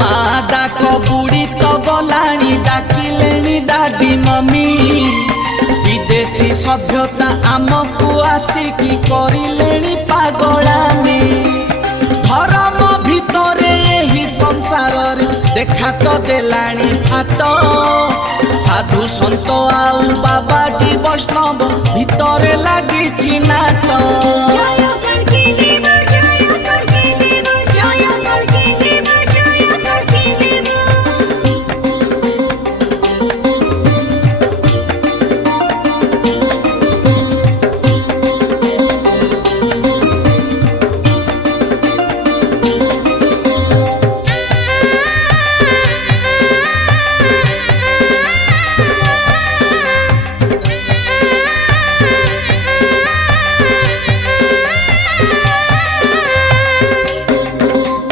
মা ডাক বুড়ি তো গলানি ডাকিলেনি ডাডি মমি विदेशी सभ्यता आमको आसिकी करिलेनी पागलामी धर्म भितरे ही संसार देखा तो देलानी फाट साधु संत आउ बाबाजी वैष्णव भितरे लागी नाट।